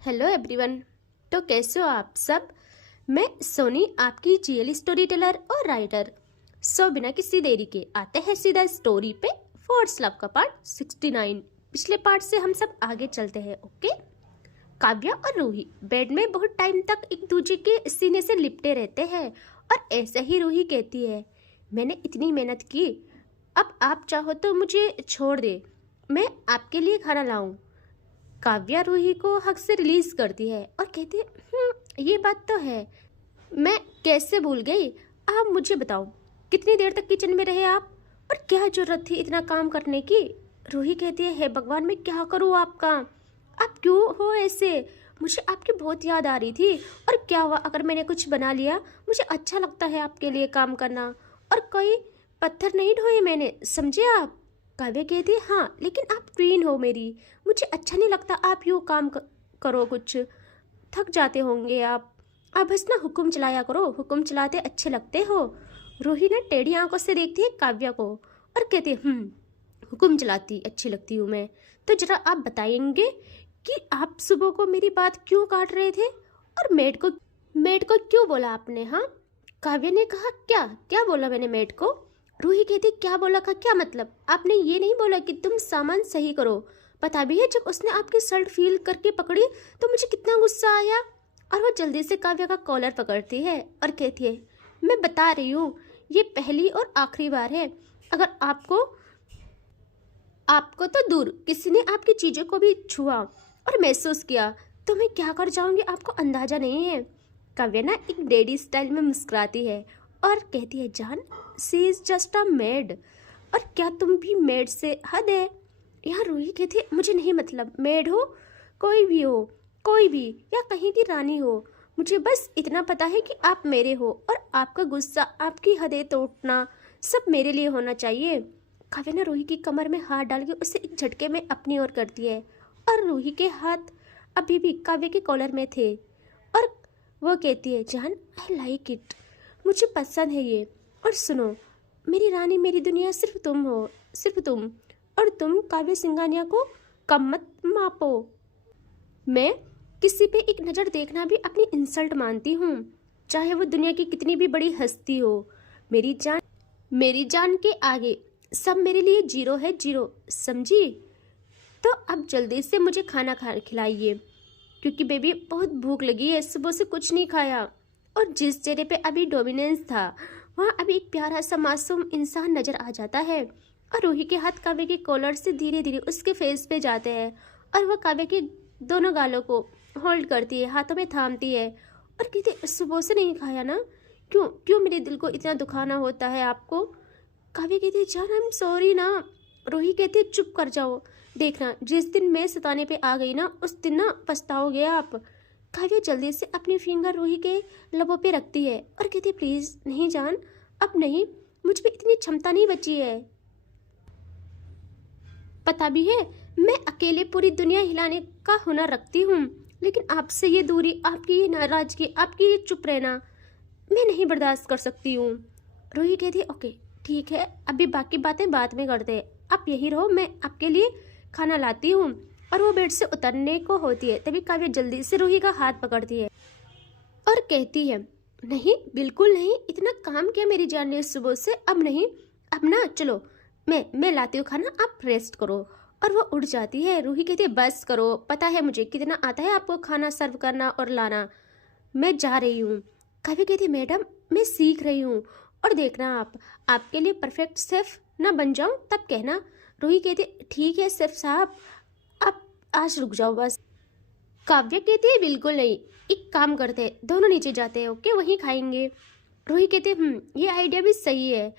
Hello everyone. तो कैसे हो आप सब। मैं सोनी, आपकी जीएल स्टोरी टेलर और राइटर। बिना किसी देरी के आते हैं सीधा स्टोरी पे। फोर्स लव का पार्ट 69। पिछले पार्ट से हम सब आगे चलते हैं। ओके। काव्या और रूही बेड में बहुत टाइम तक एक दूसरे के सीने से लिपटे रहते हैं और ऐसे ही रूही कहती है, मैंने इतनी मेहनत की, अब आप चाहो तो मुझे छोड़ दे, मैं आपके लिए खाना लाऊं। काव्या रूही को हक से रिलीज करती है और कहती है, ये बात तो है, मैं कैसे भूल गई। आप मुझे बताओ, कितनी देर तक किचन में रहे आप, और क्या जरूरत थी इतना काम करने की। रूही कहती है, हे भगवान, मैं क्या करूँ आपका, आप क्यों हो ऐसे, मुझे आपकी बहुत याद आ रही थी। और क्या हुआ अगर मैंने कुछ बना लिया, मुझे अच्छा लगता है आपके लिए काम करना, और कोई पत्थर नहीं ढोए मैंने, समझे आप। काव्या कहती है, हाँ लेकिन आप क्वीन हो मेरी, मुझे अच्छा नहीं लगता आप यूँ काम करो, कुछ थक जाते होंगे आप बस ना हुक्म चलाया करो, हुक्म चलाते अच्छे लगते हो। रूही ना टेढ़ी आंखों से देखती है काव्या को और कहती है, हुक्म चलाती अच्छी लगती हूँ मैं। तो जरा आप बताएंगे कि आप सुबह को मेरी बात क्यों काट रहे थे, और मेड को क्यों बोला आपने। हाँ, काव्या ने कहा, क्या क्या बोला मैंने मेड को। रूही कहती, क्या बोला का क्या मतलब, आपने ये नहीं बोला कि तुम सामान सही करो। पता भी है जब उसने आपकी शर्ट फील करके पकड़ी तो मुझे कितना गुस्सा आया। और वो जल्दी से काव्या का कॉलर पकड़ती है और कहती है, मैं बता रही हूँ, ये पहली और आखिरी बार है। अगर आपको आपको तो दूर, किसी ने आपकी चीज़ों को भी छुआ और महसूस किया तो मैं क्या कर जाऊंगी आपको अंदाजा नहीं है। काव्या ना एक डैडी स्टाइल में मुस्कुराती है और कहती है, जान, सी इज जस्ट अ मेड, और क्या तुम भी मेड से हद है। यहाँ रूही कहती है, मुझे नहीं मतलब मेड हो, कोई भी, या कहीं की रानी हो, मुझे बस इतना पता है कि आप मेरे हो, और आपका गुस्सा, आपकी हदें तोड़ना सब मेरे लिए होना चाहिए। काव्या ने रूही की कमर में हाथ डाल के उसे एक झटके में अपनी ओर करती है, और रूही के हाथ अभी भी काव्या के कॉलर में थे, और वो कहती है, जान, आई लाइक इट, मुझे पसंद है ये। और सुनो मेरी रानी, मेरी दुनिया सिर्फ तुम हो, सिर्फ तुम, और तुम काव्य सिंघानिया को कम मत मापो। मैं किसी पे एक नज़र देखना भी अपनी इंसल्ट मानती हूँ, चाहे वो दुनिया की कितनी भी बड़ी हस्ती हो। मेरी जान के आगे सब मेरे लिए जीरो है, जीरो, समझी। तो अब जल्दी से मुझे खाना खिलाइए, क्योंकि बेबी बहुत भूख लगी है, सुबह से कुछ नहीं खाया। और जिस चेहरे पे अभी डोमिनेंस था, वहाँ अभी एक प्यारा सा मासूम इंसान नजर आ जाता है। और रूही के हाथ काव्य के कॉलर से धीरे धीरे उसके फेस पे जाते हैं, और वह काव्य के दोनों गालों को होल्ड करती है, हाथों में थामती है, और कहती, सुबह से नहीं खाया ना, क्यों क्यों मेरे दिल को इतना दुखाना होता है आपको। काव्य कहती है, जान, आई एम सॉरी ना। रूही कहती है, चुप कर जाओ, देखना जिस दिन मैं सताने पे आ गई ना, उस दिन ना पछताओगे आप। काव्या जल्दी से अपनी फिंगर रूही के लबों पे रखती है और कहती है, प्लीज नहीं जान, अब नहीं, मुझ पे इतनी क्षमता नहीं बची है। पता भी है मैं अकेले पूरी दुनिया हिलाने का हुनर रखती हूँ, लेकिन आपसे ये दूरी, आपकी ये नाराजगी, आपकी ये चुप रहना मैं नहीं बर्दाश्त कर सकती हूँ। रूही कहती है, ओके ठीक है, अभी बाकी बातें बाद में करते हैं, आप यही रहो, मैं आपके लिए खाना लाती हूँ। और वो बेड से उतरने को होती है, तभी काव्या जल्दी से रूही का हाथ पकड़ती है और कहती है, नहीं बिल्कुल नहीं, इतना काम किया मेरी जान ने सुबह से, अब नहीं, अब ना, चलो मैं लाती हूँ खाना, आप रेस्ट करो। और वो उठ जाती है। रूही कहती है, बस करो, पता है मुझे कितना आता है आपको खाना सर्व करना और लाना, मैं जा रही हूँ। काव्या कहती है, मैडम मैं सीख रही हूँ, और देखना आप आपके लिए परफेक्ट शेफ ना बन जाऊँ तब कहना। रूही कहती है, ठीक है शेफ साहब, आप आज रुक जाओ बस। काव्या कहती है, बिल्कुल नहीं, एक काम करते हैं, दोनों नीचे जाते हैं, ओके, वहीं खाएंगे। रूही कहती है, ये आइडिया भी सही है,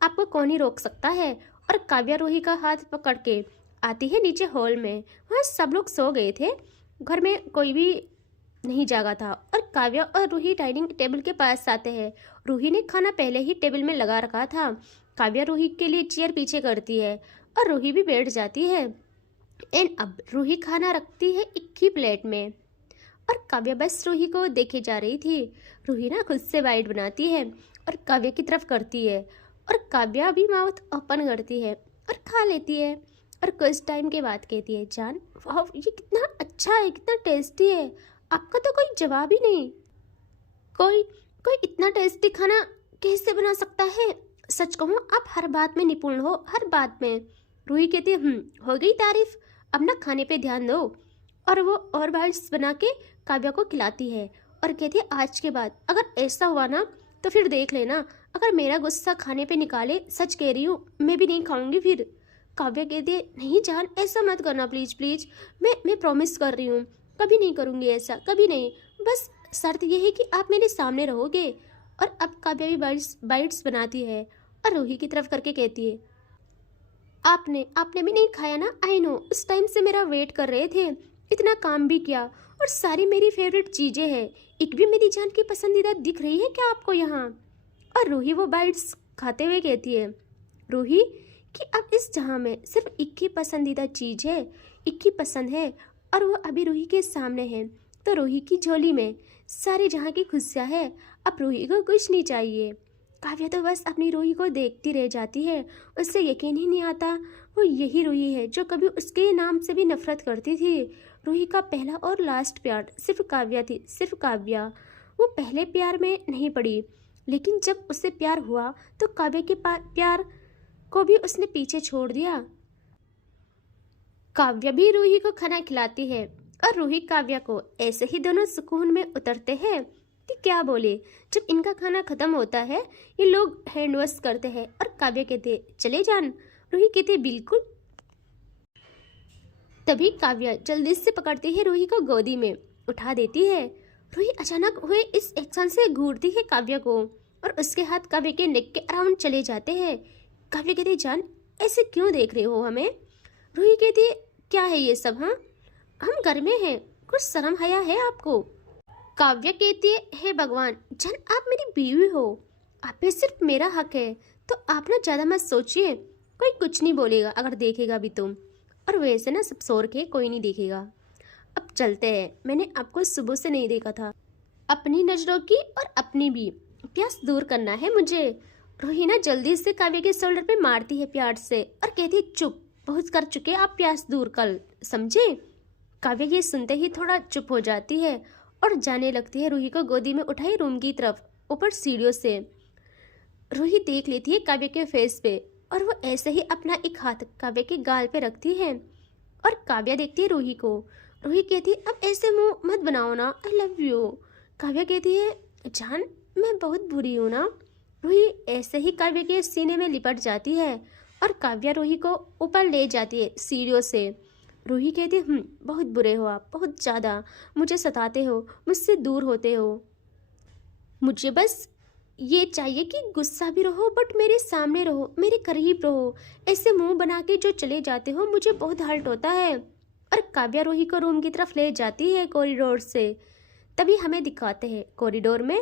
आपको कौन ही रोक सकता है। और काव्या रूही का हाथ पकड़ के आती है नीचे हॉल में। वहाँ सब लोग सो गए थे, घर में कोई भी नहीं जागा था, और काव्या और रूही डाइनिंग टेबल के पास आते हैं। रूही ने खाना पहले ही टेबल में लगा रखा था। काव्या रूही के लिए चेयर पीछे करती है और रूही भी बैठ जाती है। एंड अब रूही खाना रखती है एक ही प्लेट में, और काव्या बस रूही को देखे जा रही थी। रूही ना खुद से बाइट बनाती है और काव्या की तरफ करती है, और काव्या भी माउथ ओपन करती है और खा लेती है। और कुछ टाइम के बाद कहती है, जान वाह ये कितना अच्छा है, कितना टेस्टी है, आपका तो कोई जवाब ही नहीं। कोई कोई इतना टेस्टी खाना कैसे बना सकता है? सच कहूँ आप हर बात में निपुण हो, हर बात में। रूही कहती है, हो गई तारीफ, अब ना खाने पे ध्यान दो। और वो और बाइट्स बना के काव्या को खिलाती है और कहती है, आज के बाद अगर ऐसा हुआ ना तो फिर देख लेना, अगर मेरा गुस्सा खाने पे निकाले, सच कह रही हूँ, मैं भी नहीं खाऊंगी फिर। काव्या कहती है, नहीं जान ऐसा मत करना प्लीज प्लीज, मैं प्रॉमिस कर रही हूँ, कभी नहीं करूँगी ऐसा, कभी नहीं, बस शर्त यह है कि आप मेरे सामने रहोगे। और अब काव्या भी बाइट्स बनाती है और रूही की तरफ करके कहती है, आपने आपने भी नहीं खाया ना, आई नो, उस टाइम से मेरा वेट कर रहे थे, इतना काम भी किया और सारी मेरी फेवरेट चीज़ें हैं, एक भी मेरी जान की पसंदीदा दिख रही है क्या आपको यहाँ? और रूही वो बाइट्स खाते हुए कहती है, रूही कि अब इस जहाँ में सिर्फ एक ही पसंदीदा चीज़ है, एक ही पसंद है और वो अभी रूही के सामने है, तो रूही की झोली में सारे जहाँ की खुशियाँ है, अब रूही को कुछ नहीं चाहिए। काव्या तो बस अपनी रूही को देखती रह जाती है, उससे यकीन ही नहीं आता वो यही रूही है जो कभी उसके नाम से भी नफरत करती थी। रूही का पहला और लास्ट प्यार सिर्फ काव्या थी, सिर्फ काव्या। वो पहले प्यार में नहीं पड़ी, लेकिन जब उससे प्यार हुआ तो काव्या के प्यार को भी उसने पीछे छोड़ दिया। काव्या भी रूही को खाना खिलाती है और रूही काव्या को, ऐसे ही दोनों सुकून में उतरते हैं कि क्या बोले। जब इनका खाना खत्म होता है ये लोग हैंड वॉश करते हैं और काव्या कहते, चले जान। रूही कहते, बिल्कुल। तभी काव्या जल्दी से पकड़ती है रूही को, गोदी में उठा देती है। रूही अचानक हुए इस एक्शन से घूरती है काव्या को और उसके हाथ काव्या के नेक के अराउंड चले जाते हैं। काव्या कहती, जान ऐसे क्यों देख रहे हो हमें? रूही कहती, क्या है ये सब? हाँ, हम घर में हैं, कुछ शर्म हया है आपको? काव्या कहती है, हे भगवान जान आप मेरी बीवी हो, आप पे सिर्फ मेरा हक है, तो आप ना ज़्यादा मत सोचिए, कोई कुछ नहीं बोलेगा अगर देखेगा भी तुम, और वैसे ना सब सो रखे, कोई नहीं देखेगा। अब चलते हैं, मैंने आपको सुबह से नहीं देखा था, अपनी नज़रों की और अपनी भी प्यास दूर करना है मुझे। रूही ना जल्दी से काव्या के शोल्डर पे मारती है प्यार से और कहती है, चुप, बहुत कर चुके आप प्यास दूर कर, समझे? काव्या ये सुनते ही थोड़ा चुप हो जाती है और जाने लगती है रूही को गोदी में उठाई रूम की तरफ, ऊपर सीढ़ियों से। रूही देख लेती है काव्या के फेस पे और वो ऐसे ही अपना एक हाथ काव्या के गाल पे रखती है और काव्या देखती है रूही को। रूही कहती है, अब ऐसे मुंह मत बनाओ ना, आई लव यू। काव्या कहती है, जान मैं बहुत बुरी हूँ ना। रूही ऐसे ही काव्या के सीने में लिपट जाती है और काव्या रूही को ऊपर ले जाती है सीढ़ियों से। रूही कहती है, बहुत बुरे हो आप, बहुत ज़्यादा, मुझे सताते हो, मुझसे दूर होते हो, मुझे बस ये चाहिए कि गुस्सा भी रहो बट मेरे सामने रहो, मेरे करीब रहो, ऐसे मुंह बना के जो चले जाते हो मुझे बहुत हर्ट होता है। और काव्या रूही को रूम की तरफ ले जाती है कॉरिडोर से। तभी हमें दिखाते हैं कॉरिडोर में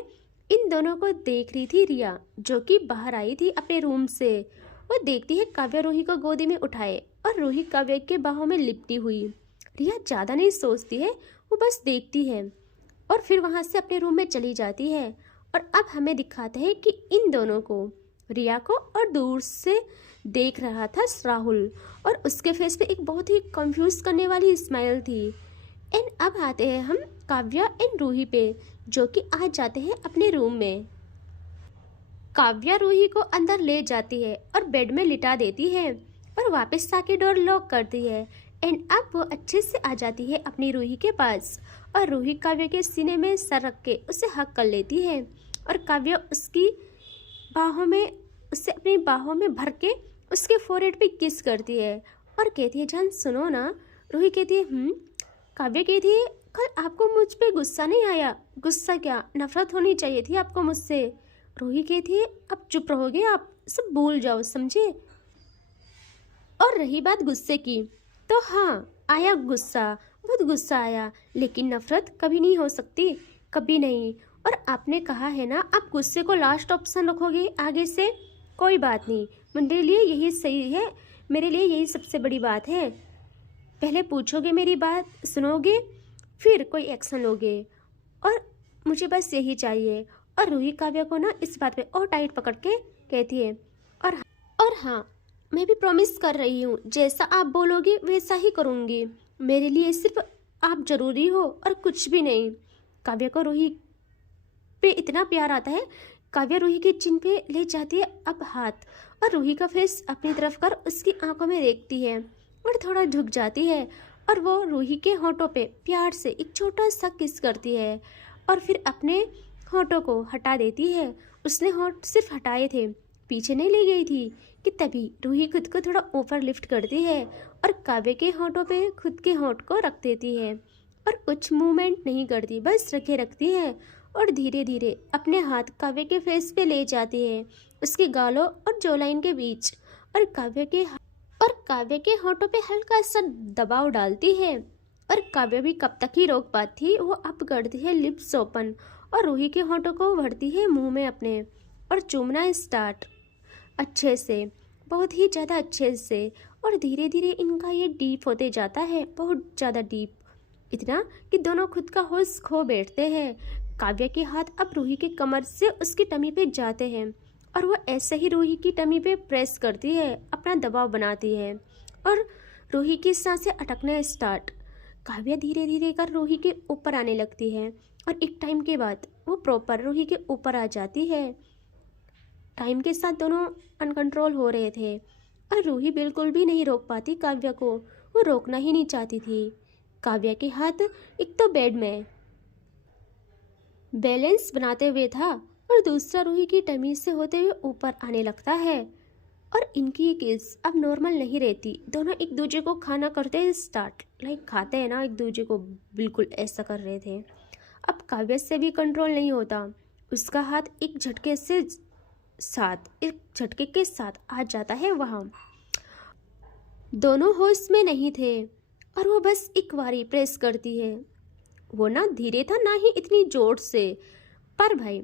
इन दोनों को देख रही थी रिया, जो कि बाहर आई थी अपने रूम से। वो देखती है काव्या रूही को गोदी में उठाए और रूही काव्या के बाहों में लिपटी हुई। रिया ज़्यादा नहीं सोचती है, वो बस देखती है और फिर वहाँ से अपने रूम में चली जाती है। और अब हमें दिखाते हैं कि इन दोनों को, रिया को और दूर से देख रहा था राहुल, और उसके फेस पे एक बहुत ही कंफ्यूज करने वाली स्माइल थी। एंड अब आते हैं हम काव्या एंड रूही पे, जो कि आ जाते हैं अपने रूम में। काव्या रूही को अंदर ले जाती है और बेड में लिटा देती है और वापस आके डोर लॉक करती है। एंड अब वो अच्छे से आ जाती है अपनी रूही के पास और रूही काव्या के सीने में सर रख के उसे हक कर लेती है और काव्या उसकी बाहों में, उसे अपनी बाहों में भर के उसके फोरहेड पे किस करती है और कहती है, जान सुनो ना। रूही कहती है, काव्या कहती है, कल आपको मुझ पे गुस्सा नहीं आया? गुस्सा क्या, नफरत होनी चाहिए थी आपको मुझसे। रूही कहती है, अब चुप रहोगे आप, सब भूल जाओ, समझे? और रही बात गुस्से की, तो हाँ आया गुस्सा, बहुत गुस्सा आया, लेकिन नफरत कभी नहीं हो सकती, कभी नहीं। और आपने कहा है ना आप गुस्से को लास्ट ऑप्शन रखोगे आगे से, कोई बात नहीं, मेरे लिए यही सही है, मेरे लिए यही सबसे बड़ी बात है। पहले पूछोगे, मेरी बात सुनोगे, फिर कोई एक्शन लोगे, और मुझे बस यही चाहिए। और रूही काव्या को ना इस बात पे और टाइट पकड़ के कहती है, और हाँ मैं भी प्रॉमिस कर रही हूँ, जैसा आप बोलोगे वैसा ही करूँगी। मेरे लिए सिर्फ आप जरूरी हो और कुछ भी नहीं। काव्या को रूही पे इतना प्यार आता है। काव्या रूही के चिन पे ले जाती है अब हाथ, और रूही का फेस अपनी तरफ कर उसकी आंखों में देखती है और थोड़ा झुक जाती है, और वो रूही के होठों पे प्यार से एक छोटा सा किस करती है और फिर अपने होठों को हटा देती है। उसने होठ सिर्फ हटाए थे, पीछे नहीं ले गई थी कि तभी रूही खुद को थोड़ा ऊपर लिफ्ट करती है और काव्य के होठों पे खुद के होठ को रख देती है और कुछ मूवमेंट नहीं करती, बस रखे रखती है और धीरे धीरे अपने हाथ काव्य के फेस पे ले जाती है, उसके गालों और जॉलाइन के बीच, और काव्य के होठों पे हल्का सा दबाव डालती है। और काव्य भी कब तक ही रोक पाती, वो अब करती है लिप्स ओपन और रूही के होठों को भरती है मुंह में अपने और चूमना स्टार्ट अच्छे से, बहुत ही ज़्यादा अच्छे से। और धीरे धीरे इनका ये डीप होते जाता है, बहुत ज़्यादा डीप, इतना कि दोनों खुद का होश खो बैठते हैं। काव्य के हाथ अब रूही के कमर से उसकी टमी पे जाते हैं और वो ऐसे ही रूही की टमी पे प्रेस करती है, अपना दबाव बनाती है और रूही की सांसें अटकना स्टार्ट। काव्य धीरे धीरे कर रूही के ऊपर आने लगती है और एक टाइम के बाद वो प्रॉपर रूही के ऊपर आ जाती है। टाइम के साथ दोनों अनकंट्रोल हो रहे थे और रूही बिल्कुल भी नहीं रोक पाती काव्य को, वो रोकना ही नहीं चाहती थी। काव्य के हाथ एक तो बेड में बैलेंस बनाते हुए था और दूसरा रूही की टमी से होते हुए ऊपर आने लगता है और इनकी किस अब नॉर्मल नहीं रहती। दोनों एक दूसरे को खाना करते हैं स्टार्ट, लाइक खाते हैं ना एक दूसरे को, बिल्कुल ऐसा कर रहे थे। अब काव्य से भी कंट्रोल नहीं होता, उसका हाथ एक झटके के साथ आ जाता है वहाँ। दोनों होश में नहीं थे और वो बस एक बारी प्रेस करती है। वो ना धीरे था ना ही इतनी जोर से, पर भाई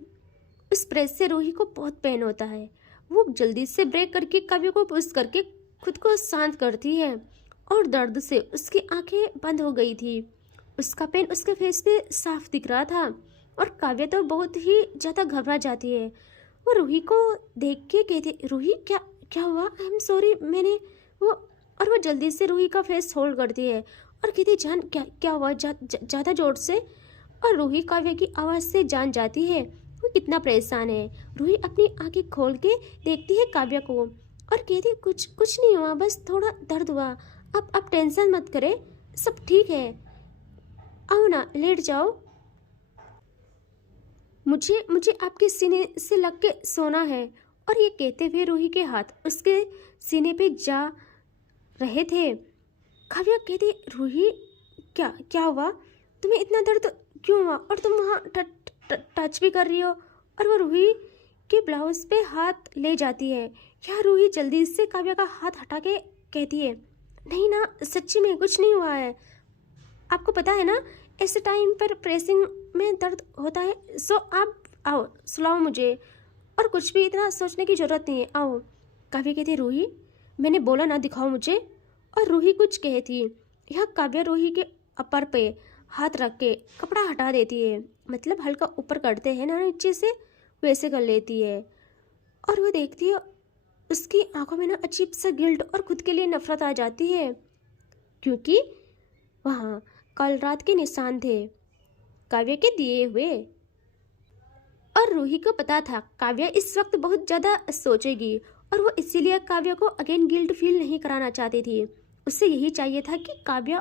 उस प्रेस से रूही को बहुत पेन होता है। वो जल्दी से ब्रेक करके काव्य को पुश करके खुद को शांत करती है और दर्द से उसकी आंखें बंद हो गई थी। उसका पेन उसके फेस पे साफ दिख रहा था और काव्य तो बहुत ही ज़्यादा घबरा जाती है। वो रूही को देख के कहती, रूही क्या क्या हुआ, आई एम सॉरी, मैंने वो, और वो जल्दी से रूही का फेस होल्ड करती है और कहती, जान क्या क्या हुआ, ज़्यादा जोर से। और रूही काव्य की आवाज़ से जान जाती है वो कितना परेशान है। रूही अपनी आंखें खोल के देखती है काव्य को और कहती, कुछ कुछ नहीं हुआ, बस थोड़ा दर्द हुआ, आप टेंशन मत करें, सब ठीक है, आओ ना लेट जाओ, मुझे मुझे आपके सीने से लग के सोना है। और ये कहते हुए रूही के हाथ उसके सीने पे जा रहे थे। काव्या कहती, रूही क्या क्या हुआ, तुम्हें इतना दर्द क्यों हुआ, और तुम वहाँ टच भी कर रही हो। और वो रूही के ब्लाउज पे हाथ ले जाती है। यहाँ रूही जल्दी से काव्या का हाथ हटा के कहती है, नहीं ना, सच्ची में कुछ नहीं हुआ है, आपको पता है ना ऐसे टाइम पर प्रेसिंग में दर्द होता है, सो आप आओ सुलाओ मुझे, और कुछ भी इतना सोचने की ज़रूरत नहीं है, आओ। काव्या कहती, रूही मैंने बोला ना दिखाओ मुझे। और रूही कुछ कहती, यह काव्या रूही के अपर पे हाथ रख के कपड़ा हटा देती है, मतलब हल्का ऊपर करते हैं ना नीचे से, वैसे कर लेती है। और वो देखती है उसकी आंखों में ना अजीब सा गिल्ट और खुद के लिए नफरत आ जाती है, क्योंकि वहाँ कल रात के निशान थे काव्य के दिए हुए। और रूही को पता था काव्या इस वक्त बहुत ज़्यादा सोचेगी और वो इसीलिए काव्या को अगेन गिल्ट फील नहीं कराना चाहती थी। उससे यही चाहिए था कि काव्या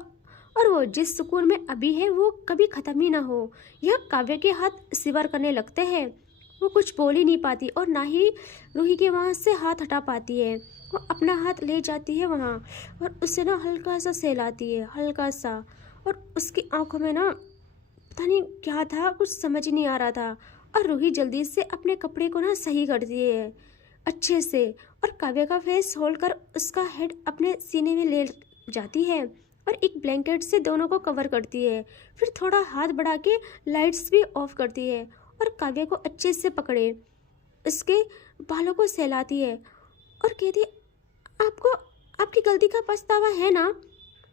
और वो जिस सुकून में अभी है वो कभी ख़त्म ही ना हो। यह काव्या के हाथ शिवर करने लगते हैं, वो कुछ बोल ही नहीं पाती और ना ही रूही के वहाँ से हाथ हटा पाती है। वो अपना हाथ ले जाती है वहाँ और उसे ना हल्का सा सहलाती है, हल्का सा, और उसकी आंखों में ना पता नहीं क्या था, कुछ समझ ही नहीं आ रहा था। और रूही जल्दी से अपने कपड़े को ना सही करती है अच्छे से और काव्या का फेस होल्ड कर उसका हेड अपने सीने में ले जाती है और एक ब्लैंकेट से दोनों को कवर करती है। फिर थोड़ा हाथ बढ़ा के लाइट्स भी ऑफ करती है और काव्या को अच्छे से पकड़े उसके बालों को सहलाती है और कहती, आपको आपकी गलती का पछतावा है ना,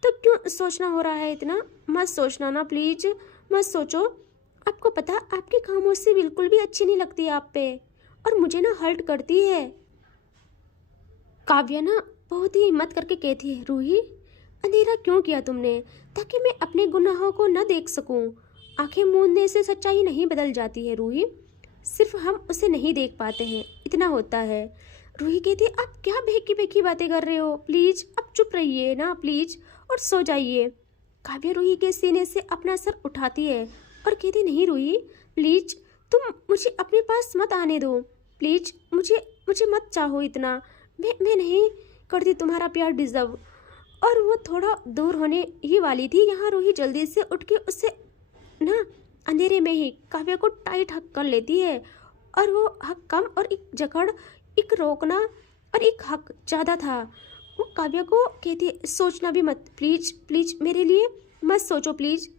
तो क्यों सोचना हो रहा है इतना, मत सोचना ना प्लीज, मत सोचो। आपको पता आपकी खामोशी बिल्कुल भी अच्छी नहीं लगती आप पे और मुझे ना हर्ट करती है। काव्या ना बहुत ही हिम्मत करके कहती है, रूही अंधेरा क्यों किया तुमने, ताकि मैं अपने गुनाहों को न देख सकूं। आंखें मूंदने से सच्चाई नहीं बदल जाती है रूही, सिर्फ हम उसे नहीं देख पाते हैं, इतना होता है। रूही कहती है, आप क्या बेकी बेकी बातें कर रहे हो, प्लीज अब चुप रहिए ना प्लीज, और सो जाइए। काव्या रूही के सीने से अपना सर उठाती है और कहती, नहीं रूही प्लीज, तुम मुझे अपने पास मत आने दो, प्लीज मुझे मुझे मत चाहो इतना, मैं नहीं करती तुम्हारा प्यार डिजर्व। और वो थोड़ा दूर होने ही वाली थी, यहाँ रूही जल्दी से उठ के उससे ना अंधेरे में ही काव्या को टाइट हक कर लेती है। और वो हक कम और एक जकड़, एक रोकना और एक हक ज़्यादा था। वो काव्या को कहती है, सोचना भी मत प्लीज, प्लीज मेरे लिए मत सोचो प्लीज।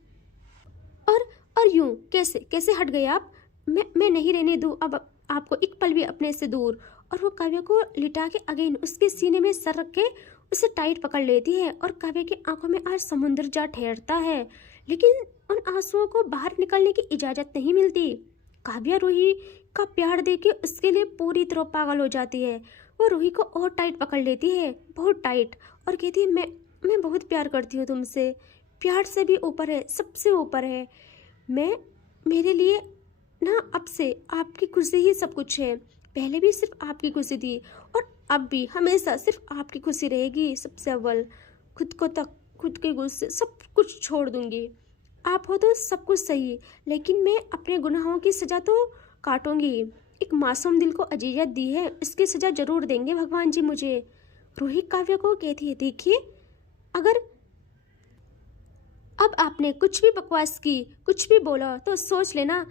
और यूं कैसे कैसे हट गए आप, मैं नहीं रहने दूँ अब आपको एक पल भी अपने से दूर। और वो काव्या को लिटा के अगेन उसके सीने में सर रख के उसे टाइट पकड़ लेती है। और काव्या की आंखों में आज समुद्र जा ठहरता है, लेकिन उन आंसुओं को बाहर निकलने की इजाज़त नहीं मिलती। काव्या रूही का प्यार देके उसके लिए पूरी तरह पागल हो जाती है। वो रूही को और टाइट पकड़ लेती है, बहुत टाइट, और कहती है, मैं बहुत प्यार करती हूँ तुमसे, प्यार से भी ऊपर है, सबसे ऊपर है। मेरे लिए ना अब से आपकी खुशी ही सब कुछ है, पहले भी सिर्फ आपकी खुशी थी और अब भी हमेशा सिर्फ आपकी खुशी रहेगी सबसे अव्वल। खुद के गुस्से सब कुछ छोड़ दूंगी, आप हो तो सब कुछ सही, लेकिन मैं अपने गुनाहों की सज़ा तो काटूंगी। एक मासूम दिल को अजियत दी है, इसकी सज़ा जरूर देंगे भगवान जी मुझे। रूही काव्या को कहती है, देखिए अगर अब आपने कुछ भी बकवास की, कुछ भी बोला तो सोच लेना,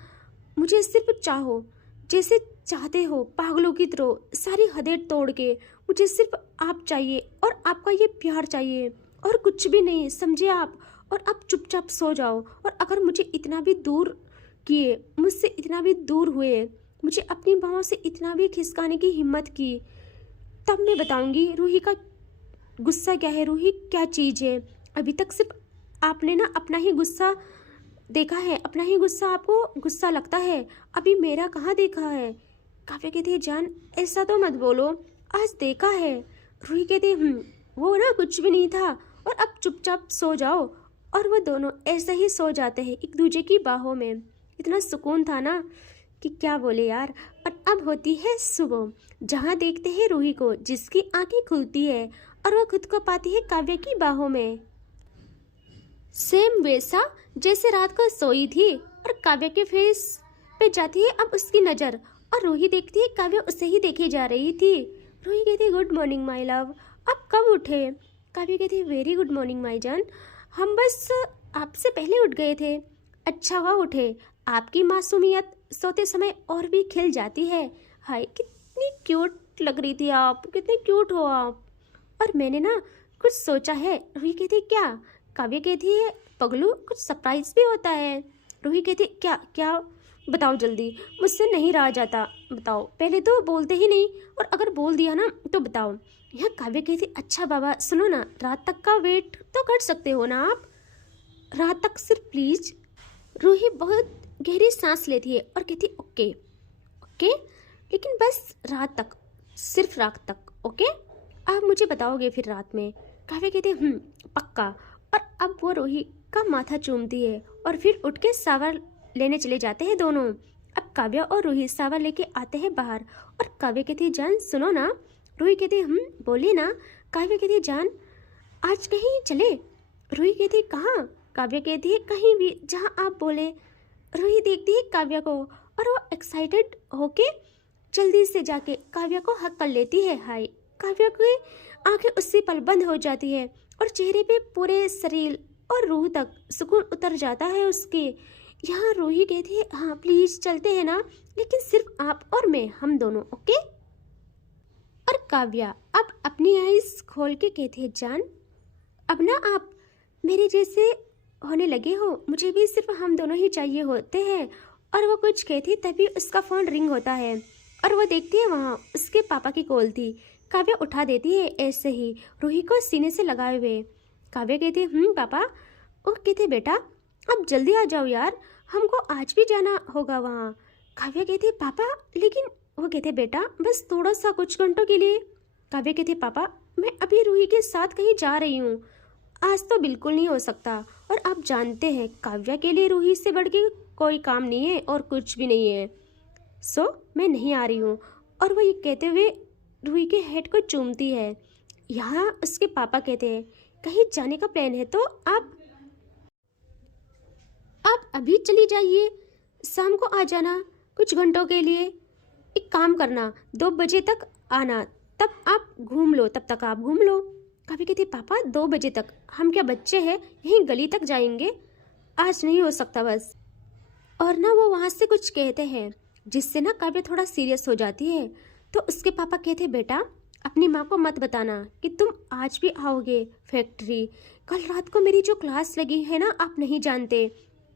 मुझे सिर्फ चाहो जैसे चाहते हो, पागलों की तरह सारी हदें तोड़ के। मुझे सिर्फ आप चाहिए और आपका ये प्यार चाहिए और कुछ भी नहीं, समझे आप। और अब चुपचाप सो जाओ। और अगर मुझे इतना भी दूर किए, मुझसे इतना भी दूर हुए, मुझे अपनी बाहों से इतना भी खिसकाने की हिम्मत की, तब मैं बताऊंगी रूही का गुस्सा क्या है, रूही क्या चीज़ है। अभी तक सिर्फ आपने ना अपना ही गुस्सा देखा है, अपना ही गुस्सा आपको गुस्सा लगता है, अभी मेरा कहाँ देखा है। काव्या कहती है, जान ऐसा तो मत बोलो, आज देखा है। रूही कहती है, वो ना कुछ भी नहीं था, और अब चुपचाप सो जाओ। और वो दोनों ऐसे ही सो जाते हैं एक दूसरे की बाहों में। इतना सुकून था ना कि क्या बोले यार। और अब होती है सुबह, जहाँ देखते हैं रूही को, जिसकी आंखें खुलती है और वो खुद को पाती है काव्या की बाहों में। सेम वैसा जैसे रात को सोई थी, और काव्या के फेस पे जाती है अब उसकी नज़र, और रूही देखती है काव्या उसे ही देखे जा रही थी। रूही कहती है, गुड मॉर्निंग माय लव, आप कब उठे। काव्या कहती है, वेरी गुड मॉर्निंग माय जान, हम बस आपसे पहले उठ गए थे। अच्छा हुआ उठे, आपकी मासूमियत सोते समय और भी खिल जाती है। हाय कितनी क्यूट लग रही थी आप, कितने क्यूट हो आप। और मैंने ना कुछ सोचा है। रूही कहती है, क्या। काव्या कहती है, पगलू कुछ सरप्राइज भी होता है। रूही कहती है, क्या क्या बताओ जल्दी, मुझसे नहीं रहा जाता, बताओ, पहले तो बोलते ही नहीं, और अगर बोल दिया ना तो बताओ। यह काव्या कहती, अच्छा बाबा सुनो ना, रात तक का वेट तो कर सकते हो ना आप, रात तक सिर्फ प्लीज। रूही बहुत गहरी सांस लेती है और कहती, ओके ओके, लेकिन बस रात तक, सिर्फ रात तक, ओके, आप मुझे बताओगे फिर रात में। काव्या कहती है, पक्का। और अब वो रूही का माथा चूमती है और फिर उठ के सावर लेने चले जाते हैं दोनों। अब काव्या और रूही सावर लेके आते हैं बाहर, और काव्या कहती है, जान सुनो ना। रूही कहती है, बोलिए ना। काव्या कहती है, जान आज कहीं चले। रूही कहती है, कहाँ। काव्या कहती है, कहीं भी जहाँ आप बोले। रूही देखती है काव्या को और वो एक्साइटेड होके जल्दी से जाके काव्या को हक कर लेती है। हाय, काव्या की आंखें उसी पल बंद हो जाती है और चेहरे पे पूरे शरीर और रूह तक सुकून उतर जाता है उसके। यहाँ रूही कहती है, हाँ प्लीज चलते हैं ना, लेकिन सिर्फ आप और मैं, हम दोनों, ओके। और काव्या अब अपनी आईज खोल के कहती है, जान अब ना आप मेरे जैसे होने लगे हो, मुझे भी सिर्फ हम दोनों ही चाहिए होते हैं। और वो कुछ कहती तभी उसका फ़ोन रिंग होता है और वो देखती है वहाँ उसके पापा की कॉल थी। काव्या उठा देती है ऐसे ही, रूही को सीने से लगाए हुए। काव्या कहती है, पापा। वो कहते, बेटा अब जल्दी आ जाओ यार, हमको आज भी जाना होगा वहाँ। काव्या कहती है, पापा लेकिन। वो कहते, बेटा बस थोड़ा सा कुछ घंटों के लिए। काव्या कहती है, पापा मैं अभी रूही के साथ कहीं जा रही हूँ। आज तो बिल्कुल नहीं हो सकता। और आप जानते हैं काव्या के लिए रूही से बढ़ के कोई काम नहीं है और कुछ भी नहीं है। सो मैं नहीं आ रही हूँ। और वो ये कहते हुए रूही के हेड को चूमती है। यहाँ उसके पापा कहते हैं कहीं जाने का प्लान है तो आप अभी चली जाइए, शाम को आ जाना कुछ घंटों के लिए। एक काम करना 2 बजे तक आना, तब आप घूम लो, तब तक आप घूम लो। काव्या कहती पापा 2 बजे तक? हम क्या बच्चे हैं, यहीं गली तक जाएंगे, आज नहीं हो सकता बस। और ना वो वहाँ से कुछ कहते हैं जिससे ना काव्या थोड़ा सीरियस हो जाती है। तो उसके पापा कहते बेटा अपनी माँ को मत बताना कि तुम आज भी आओगे फैक्ट्री। कल रात को मेरी जो क्लास लगी है ना आप नहीं जानते।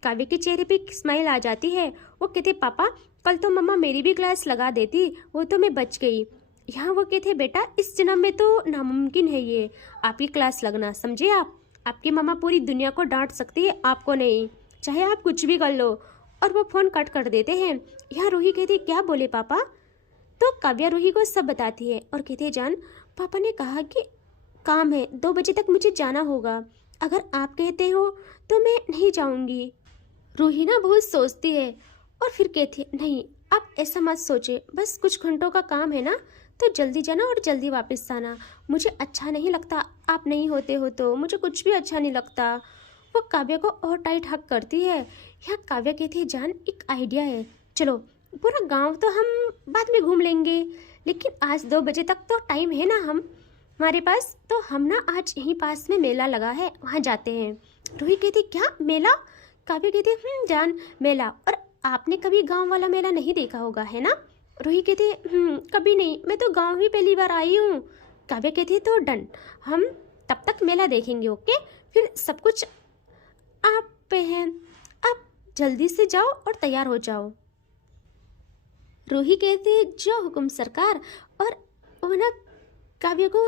काव्या के चेहरे पे एक स्माइल आ जाती है। वो कहते पापा कल तो मम्मा मेरी भी क्लास लगा देती, वो तो मैं बच गई। यहाँ वो कहते बेटा इस जन्म में तो नामुमकिन है ये आपकी क्लास लगना, समझे आप। आपकी मम्मा पूरी दुनिया को डांट सकती है, आपको नहीं, चाहे आप कुछ भी कर लो। और वो फ़ोन कट कर देते हैं। यहाँ रूही कहती क्या बोले पापा। तो काव्या रूही को सब बताती है और कहते जान पापा ने कहा कि काम है, 2 बजे तक मुझे जाना होगा, अगर आप कहते हो तो मैं नहीं जाऊंगी। रूही ना बहुत सोचती है और फिर कहती है नहीं आप ऐसा मत सोचे, बस कुछ घंटों का काम है ना, तो जल्दी जाना और जल्दी वापस आना। मुझे अच्छा नहीं लगता आप नहीं होते हो तो, मुझे कुछ भी अच्छा नहीं लगता। वो काव्या को और टाइट हक करती है। यहाँ काव्या कहती है जान एक आइडिया है, चलो पूरा गांव तो हम बाद में घूम लेंगे, लेकिन आज 2 बजे तक तो टाइम है ना हमारे पास, तो हम ना आज यहीं पास में मेला लगा है वहाँ जाते हैं। रूही कहती क्या मेला? काव्या कहती जान मेला, और आपने कभी गांव वाला मेला नहीं देखा होगा है ना। रूही कहती कभी नहीं, मैं तो गांव ही पहली बार आई हूँ। काव्या कहती तो डन, हम तब तक मेला देखेंगे, ओके, फिर सब कुछ आप पे है, आप जल्दी से जाओ और तैयार हो जाओ। रूही कहती जो हुक्म सरकार। और वो ना काव्या को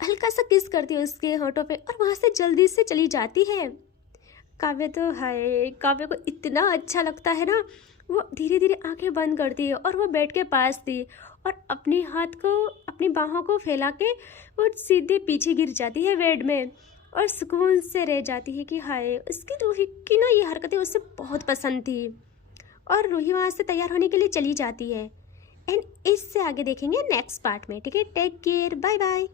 हल्का सा किस करती है उसके होठों पे और वहाँ से जल्दी से चली जाती है। काव्या तो हाय, काव्या को इतना अच्छा लगता है ना, वो धीरे धीरे आंखें बंद करती है और वो बेड के पास थी और अपने हाथ को अपनी बाहों को फैला के वो सीधे पीछे गिर जाती है बेड में और सुकून से रह जाती है कि हाय उसकी रूही की ना ये हरकतें उससे बहुत पसंद थी। और रूही वहाँ से तैयार होने के लिए चली जाती है। एंड इससे आगे देखेंगे नेक्स्ट पार्ट में, ठीक है। Take care, bye bye.